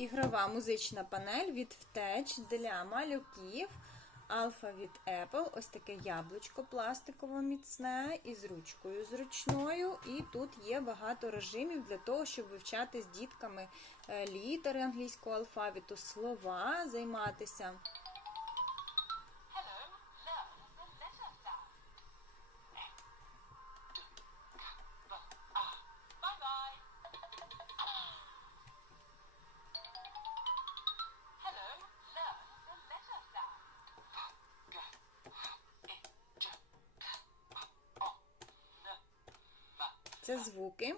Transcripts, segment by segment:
ігрова музична панель від втеч для малюків. Алфа від Apple, ось таке яблучко пластиково міцне із ручкою зручною. І тут є багато режимів для того, щоб вивчати з дітками е, літери англійського алфавіту, слова, займатися. With звуки.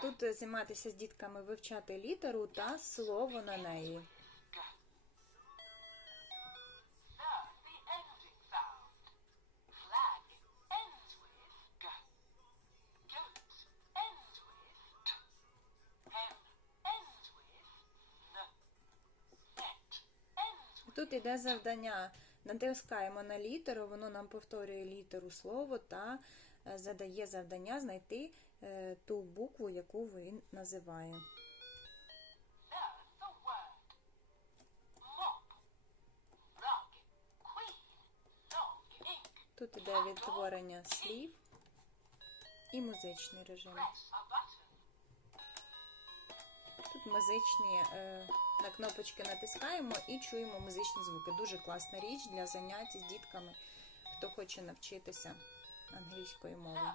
Тут е, займатися з дітками вивчати літеру та слово на неї. Тут іде завдання. Натискаємо на літеру, воно нам повторює літеру слово та е, задає завдання знайти е, ту букву, яку він називає. Тут іде відтворення слів і музичний режим. Тут музичні е, на кнопочки натискаємо і чуємо музичні звуки. Дуже класна річ для занять з дітками, хто хоче навчитися англійської мови.